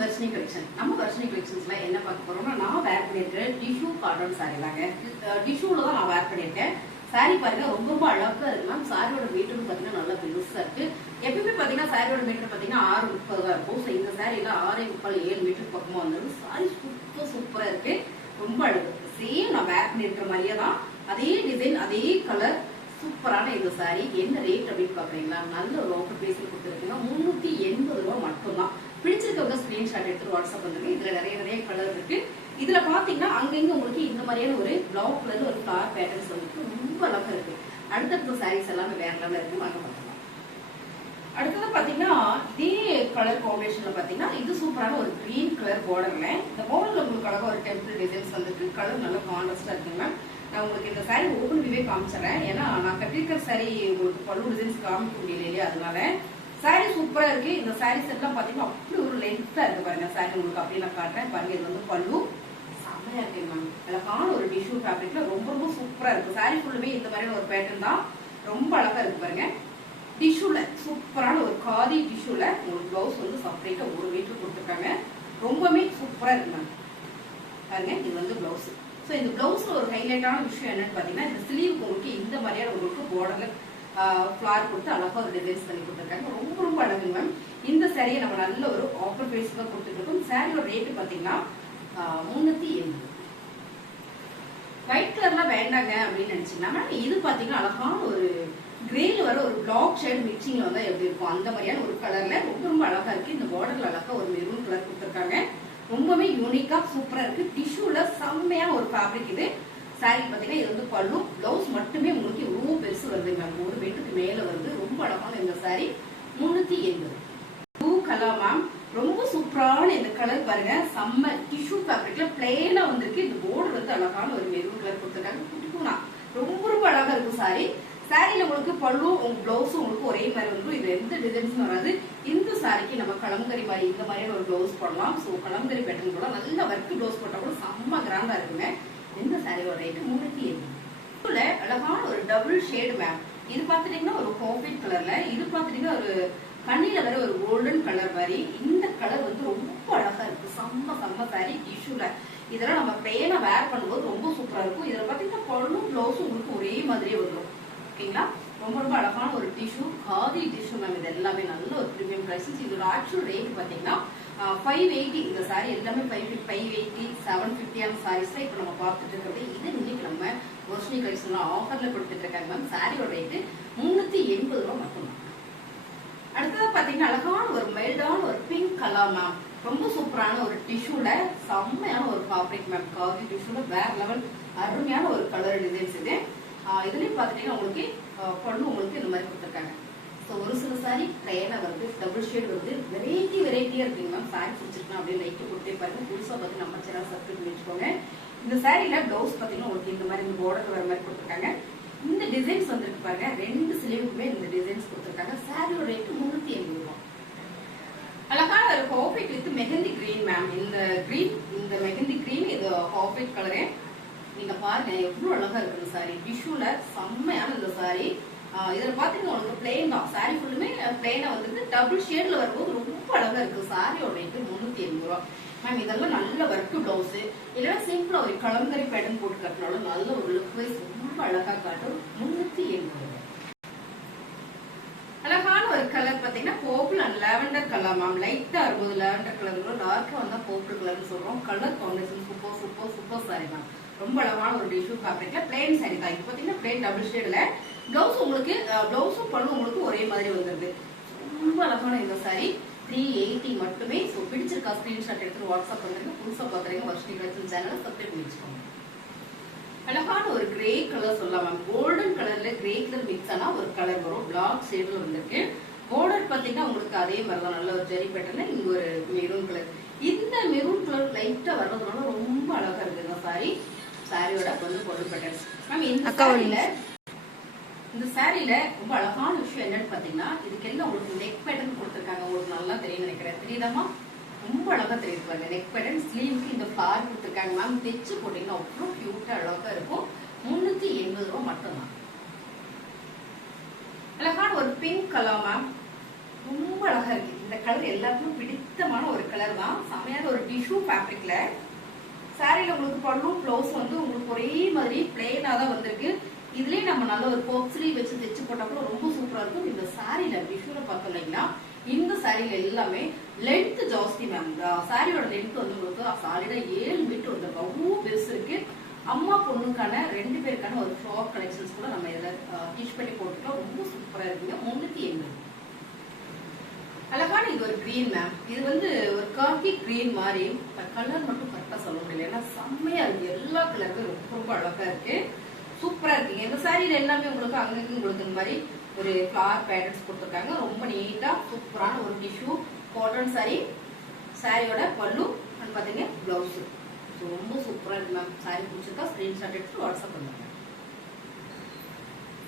Varshini collection. நம்ம வர்ஷினி கலெக்ஷன்ஸ்ல என்ன பார்க்க போறோம்னா, நான் வேர் பண்ணிருக்கேன் டிஷ்யூ காட்டன் சாரி தாங்க. டிஷ்யூல தான் நான் வேர் பண்ணிருக்கேன். சாரி பாருங்க, ரொம்ப அழகா இருக்கலாம். சாரியோட மீட்டர் பாத்தீங்கன்னா நல்லா பெருசா இருக்கு. எப்பவுமே பாத்தீங்கன்னா சாரியோட மீட்டர் பாத்தீங்கன்னா 6:30 தான் இருக்கும். ஸோ இந்த சாரியில 6:45 மீட்டர் பக்கமா வந்தது. சாரி சூப்பரா இருக்கு, ரொம்ப அழகு. சேம் நான் வேர் பண்ணிருக்கிற மாதிரியே தான், அதே டிசைன் அதே கலர், சூப்பரான இந்த சாரி. என்ன ரேட் அப்படின்னு பாக்குறீங்களா? நல்ல ஒரு ஆஃபர் பிரைஸ்ல கொடுத்துருக்கீங்க. 380 ரூபாய் மட்டும்தான். பிடிச்சிருக்கவங்க ஸ்கிரீன்ஷாட் எடுத்து வாட்ஸ்அப் பண்ணுங்க. இதுல நிறைய கலர் இருக்கு. இதுல பாத்தீங்கன்னா அங்கங்க உங்களுக்கு இந்த மாதிரியான ஒரு பிளாக் கலர்ல ஒரு ஃபிளவர் பேட்டர்ன்ஸ் வந்துட்டு ரொம்ப அழகா இருக்கு. அடுத்தடுத்த சாரீஸ் எல்லாமே வேற லெவல்ல இருக்கு. வாங்க பார்க்கலாம். அடுத்தது பாத்தீங்கன்னா இதே கலர் காம்பினேஷன்ல பாத்தீங்கன்னா இது சூப்பரான ஒரு கிரீன் கலர் பார்டர்ல, இந்த பார்டர்ல உங்களுக்கு அழகா ஒரு டெம்பிள் டிசைன்ஸ் வந்துட்டு கலர் நல்ல கான்ட்ராஸ்டா இருக்குங்க. நான் உங்களுக்கு இந்த சாரி ஓபன் வியூவே காமிச்சிடறேன். ஏன்னா நான் கட்டிருக்கிற சாரி உங்களுக்கு பல்லு டிசைன்ஸ் காமிக்க முடியல இல்லையா, அதனால சாரி சூப்பரா இருக்கு. இந்த சாரீஸ் எல்லாம் பாத்தீங்கன்னா அப்படி ஒரு லென்த்தா இருக்கு பாருங்க. சாரி உங்களுக்கு அப்படியே நான் காட்டுறேன் பாருங்க. இது வந்து பல்லு செம்மையா இருக்கு மேம். அழகான ஒரு டிஷ்யூ ஃபேப்ரிக்ல ரொம்ப சூப்பரா இருக்கு. சாரி ஃபுல்லுமே இந்த மாதிரியான ஒரு பேட்டர்ன் தான், ரொம்ப அழகா இருக்கு பாருங்க. டிஷ்யூல சூப்பரான ஒரு காதி டிஷ்யூல உங்களுக்கு பிளவுஸ் வந்து செப்பரேட்டா 1 மீட்டர் கொடுத்துருக்காங்க. ரொம்பவே சூப்பரா இருக்கு மேம். பாருங்க, இது வந்து பிளவுஸ். ஸோ இந்த பிளவுஸ்ல ஒரு ஹைலைட்டான விஷயம் என்னன்னு பாத்தீங்கன்னா, இந்த ஸ்லீவ் உங்களுக்கு இந்த மாதிரியான உங்களுக்கு பார்டர்ல ஃபிளார் கொடுத்து அழகா ஒரு டிசைன்ஸ் பண்ணி கொடுத்துருக்காங்க. ரொம்ப அழகு மேம். இந்த சாரியை நம்ம நல்ல ஒரு ஆஃபர் பிரைஸ் தான் கொடுத்துட்டு இருக்கோம். சாரியோட ரேட்டு பாத்தீங்கன்னா 380. ஒயிட் கலர்லாம் வேண்டாங்க அப்படின்னு நினைச்சீங்கன்னா, இது பாத்தீங்கன்னா அழகான ஒரு கிரேல வர ஒரு பிளாக் ஷேட் மிக்சிங்ல வந்தா எப்படி இருக்கும் அந்த மாதிரியான ஒரு கலர்ல ரொம்ப அழகா இருக்கு. இந்த பார்டர்ல அழகா ஒரு மெரூன் கலர் கொடுத்துருக்காங்க. ரொம்பவே யூனிக்கா சூப்பரா இருக்கு. டிஷ்யூல செம்மையான ஒரு ஃபேப்ரிக் இது. சாரி பாத்தீங்கன்னா இது வந்து பல்லு, பிளவுஸ் மட்டுமே உங்களுக்கு இவ்வளவு பெருசு வருது மேம். 1 மீட்டருக்கு மேல வருது. ரொம்ப அழகான இந்த சாரி 380. Blue colour ma'am. ரொம்ப சூப்பரான இந்த கலர் பாருங்க. செம்ம டிஷ்யூ ஃபேப்ரிக்ல பிளேனா வந்திருக்கு. இந்த போர்டு வந்து அழகான ஒரு மெரூன் கலர் கொடுத்துருக்காங்க. பிடிக்கும்னா ரொம்ப அழகா இருக்கும் சாரி. சாரியில உங்களுக்கு பல்லு உங்க பிளவுஸ் உங்களுக்கு ஒரே மாதிரி வந்துடும். இது எந்த டிசைன்ஸும் வராது. இந்த சாரிக்கு நம்ம கலம்கரி மாதிரி இந்த மாதிரியான ஒரு பிளவுஸ் போடலாம். ஸோ கலம்கரி பேட்டர்ன் கூட நல்ல ஒர்க் பிளவுஸ் போட்டா கூட செம்ம கிராண்டா இருக்குங்க. இந்த சாரியோட ரேட்டு 380. அழகான ஒரு டபுள் ஷேடு மேம். இது பாத்துட்டீங்கன்னா ஒரு காஃபி கலர்ல, இது பாத்துட்டீங்கன்னா ஒரு கண்ணில வர ஒரு கோல்டன் கலர் மாதிரி. இந்த கலர் வந்து ரொம்ப அழகா இருக்கு. செம்ம சாரி டிஷ்யூல. இதெல்லாம் நம்ம பிளேனா வேர் பண்ணும்போது ரொம்ப சூப்பரா இருக்கும். இதுல பாத்தீங்கன்னா பல்லும் பிளவுஸும் உங்களுக்கு ஒரே மாதிரியே வந்துடும். ஓகேங்களா? ரொம்ப அழகான ஒரு டிஷ்யூ, காதி டிஷ்யூ மேம். இது எல்லாமே நல்ல ஒரு பிரீமியம் பிரைசஸ். இதோட ஆக்சுவல் ரேட் பாத்தீங்கன்னா 580. இந்த சாரி எல்லாமே 580 750 சாரீஸ் தான் இப்ப நம்ம பார்த்துட்டு இருக்கிறது. இது இன்னைக்கு நம்ம வர்ஷினி கலெக்ஷன்ல ஆஃபர்ல கொடுத்துட்டு இருக்காங்க மேம். சாரியோட ரேட்டு 380 ரூபாய் மட்டும்தான். அடுத்தது பாத்தீங்கன்னா அழகான ஒரு மைல்டான ஒரு பிங்க் கலர் மேம். ரொம்ப சூப்பரான ஒரு டிஷ்யூல செம்மையான ஒரு ஃபேப்ரிக் மேம். காதி டிஷ்யூல வேற லெவல் அருமையான ஒரு கலர் டிசைன்ஸ் இது. இதுலயும் பாத்துட்டீங்கன்னா உங்களுக்கு பொண்ணு உங்களுக்கு இந்த மாதிரி கொடுத்துருக்காங்க. ஸோ ஒரு சில சாரி பிளேனா வருது, டபுள் ஷேட் வருது, வெரைட்டியா இருக்குங்க மேம். சாரி பிடிச்சிருக்கா அப்படின்னு லைக் கொடுத்தே பாருங்க. புதுசா பார்த்து நம்ம சேனல் சப்ஸ்கிரைப் பண்ணி வச்சுக்கோங்க. இந்த சாரியில பிளவுஸ் பாத்தீங்கன்னா உங்களுக்கு இந்த மாதிரி இந்த பார்டர் வர மாதிரி கொடுத்துருக்காங்க. இந்த டிசைன்ஸ் வந்துருக்கு பாருங்க. 2 ஸ்லீவுக்குமே இந்த டிசைன்ஸ் கொடுத்துருக்காங்க. சாரியோட ரேட்டு 380 ரூபாய். அழகான ஒரு ஹாஃபைட் வித் மெஹந்தி கிரீன் மேம். இந்த மெஹந்தி கிரீன் இது ஹாஃபைட் கலரே. நீங்க பாருங்க எவ்வளவு அழகா இருக்கு சாரி. டிஷ்யூல செம்மையான இந்த சாரி. இதுல பாத்தீங்கன்னா உங்களுக்கு பிளேன் தான். சாரி ஃபுல்லுமே பிளேனா வந்துருக்கு. டபுள் ஷேட்ல வரும்போது ரொம்ப அழகா இருக்கு. சாரியோட ரேட்டு 380 ரூபாய் மேம். இதெல்லாம் நல்ல ஒர்க் பிளவுஸ் இல்லைன்னா சிம்பிளா ஒரு கலங்கரி பேட்டர்ன் போட்டு கட்டினாலும் நல்ல ஒரு லுக் வைஸ் ரொம்ப அழகா காட்டும். 380 ரூபாய். அழகான ஒரு கலர் பாத்தீங்கன்னா purple and lavender colour ma'am. லைட்டா இருக்கும்போது லாவெண்டர் கலர், டார்க்கா வந்தா பர்பிள் கலர்னு சொல்றோம். Colour combination super sorry ma'am. ரொம்ப அழகான ஒரு டிஷ்யூ ஃபேப்ரிக்ல பிளேன் சாரி தான். இப்போ பாத்தீங்கன்னா பிளேன் டபுள் ஷேட்ல பிளவுஸ் உங்களுக்கு பிளவுஸும் பல்லும் உங்களுக்கு ஒரே மாதிரி வந்துருது. ரொம்ப அழகான இந்த சாரி 380 மட்டுமே. ஸோ பிடிச்சிருக்கா ஸ்கிரீன்ஷாட் எடுத்து வாட்ஸ்அப் பண்ணுங்க. புதுசா பாக்குறீங்க வர்ஷினி கலெக்ஷன் சேனலை சப்ஸ்கிரைப் பண்ணி வச்சுக்கோங்க. அழகான ஒரு கிரே கலர் சொல்லலாம் மேம். கோல்டன் கலர்ல கிரே கலர் மிக்ஸ் ஆனா ஒரு கலர் வரும். பிளாக் ஷேட்ல வந்திருக்கு. பார்டர் பாத்தீங்கன்னா உங்களுக்கு அதே மாதிரிதான் நல்ல ஒரு ஜெரி பேட்டர்ல இங்க ஒரு மெரூன் கலர். இந்த மெரூன் கலர் லைட்டா வர்றதுனால ரொம்ப அழகா இருக்கு இந்த சாரி. சாரியோட வந்து பொருள் பேட்டர்ன்ஸ் மேம். இந்த சாரியில ரொம்ப அழகான விஷயம் என்னன்னு பாத்தீங்கன்னா, இதுக்கெல்லாம் உங்களுக்கு நெக் பேட்டர்ன் கொடுத்துருக்காங்க. உங்களுக்கு நல்லா தெரியும் நினைக்கிறேன். தெரியுதாமா? ரொம்ப அழகா தெரியுது பாருங்க. நெக் பேட்டர்ன் ஸ்லீவுக்கு இந்த ஃபிளார் கொடுத்துருக்காங்க மேம். தைச்சு போட்டீங்கன்னா அவ்வளவு கியூட்டா அழகா இருக்கும். 380 ரூபாய் மட்டும்தான். அழகான ஒரு பிங்க் கலர் மேம். ரொம்ப அழகா இருக்கு. இந்த கலர் எல்லாருக்கும் பிடித்த பிடித்தமான ஒரு கலர் தான். செமையான ஒரு டிஷ்யூ ஃபேப்ரிக்ல சாரியில உங்களுக்கு பல்லு ப்ளவுஸ் வந்து உங்களுக்கு ஒரே மாதிரி பிளெயினா தான் வந்திருக்கு. இதுலயே நம்ம நல்ல ஒரு போக்ஸ்லி வச்சு தைச்சு போட்டா கூட ரொம்ப சூப்பரா இருக்கும். இந்த சாரியில டிஷ்யூல பார்த்தோம்னா இந்த சாரியில எல்லாமே லென்த் ஜாஸ்தி மேம். சாரியோட லென்த் வந்து உங்களுக்கு சாரியில 7 மீட்டர் வந்து ரொம்ப பெருசு இருக்கு. அம்மா பொண்ணுக்கான 2 பேருக்கான ஒரு ஃப்ராக் கலெக்ஷன்ஸ் கூட நம்ம இதுல டிஷ் பண்ணி போட்டுக்கலாம். ரொம்ப சூப்பரா இருக்குங்க. 380. அழகான இது ஒரு கிரீன் மேம். இது வந்து ஒரு காக்கி கிரீன் மாதிரி. கலர் மட்டும் கரெக்டா சொல்ல முடியல, ஏன்னா செம்மையா இருக்கு. எல்லா கலருமே ரொம்ப ரொம்ப அழகா இருக்கு, சூப்பரா இருக்குங்க. இந்த சாரியில எல்லாமே உங்களுக்கு அங்கங்க உங்களுக்கு இந்த மாதிரி ஒரு ஃபிளவர் பேட்டர்ன்ஸ் கொடுத்துருக்காங்க. ரொம்ப நீட்டா சூப்பரான ஒரு டிஷ்யூ காட்டன் சாரி. சாரியோட பல்லு அண்ட் பாத்தீங்க பிளவுஸ் ரொம்ப சூப்பரா இருக்கு மேம். சாரி பிடிச்சிருக்கா ஸ்கிரீன்ஷாட் எடுத்து வாட்ஸ்அப் பண்ணுங்க.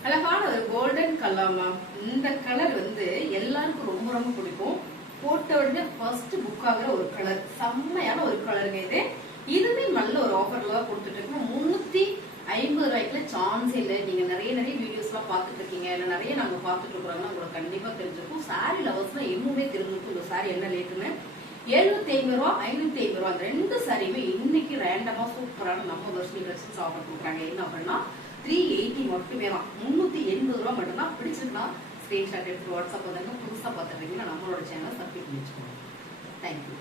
அழகான ஒரு கோல்டன் கலர் மேம். இந்த கலர் வந்து எல்லாருக்கும் ரொம்ப ரொம்ப பிடிக்கும். போட்ட உடனே ஃபர்ஸ்ட் புக் ஆகுற ஒரு கலர், செம்மையான ஒரு கலருங்க இது. இதுவே நல்ல ஒரு ஆஃபர்ல தான் கொடுத்துட்டு இருக்கோம். 350 ரூபாய்க்குல சான்ஸ் இல்லை. நீங்க நிறைய வீடியோஸ் எல்லாம் பாத்துட்டு இருக்கீங்க, இல்ல நிறைய நாங்க பாத்துட்டு இருக்கிறோம்னா உங்களுக்கு கண்டிப்பா தெரிஞ்சிருக்கும். சாரி லவர்ஸ்லாம் இன்னுமே தெரிஞ்சிருக்கும் இந்த சாரி என்ன ரேட்டுன்னு. 750 ரூபா 550 ரூபா அந்த 2 சாரியுமே இன்னைக்கு ரேண்டமா சூப்பரான நம்ம தர்ஷினி கலெக்ஷன்ஸ் ஆஃபர் கொடுக்குறாங்க. என்ன அப்படின்னா 380 மட்டுமே தான். 380 ரூபா மட்டும்தான். பிடிச்சிருக்கா ஸ்கிரீன்ஷாட் எடுத்து வாட்ஸ்அப் வந்து புதுசா பாத்துட்டீங்கன்னா நம்மளோட சேனல் சப்ஸ்கிரைப் பண்ணி வச்சுக்கோங்க. தேங்க்யூ.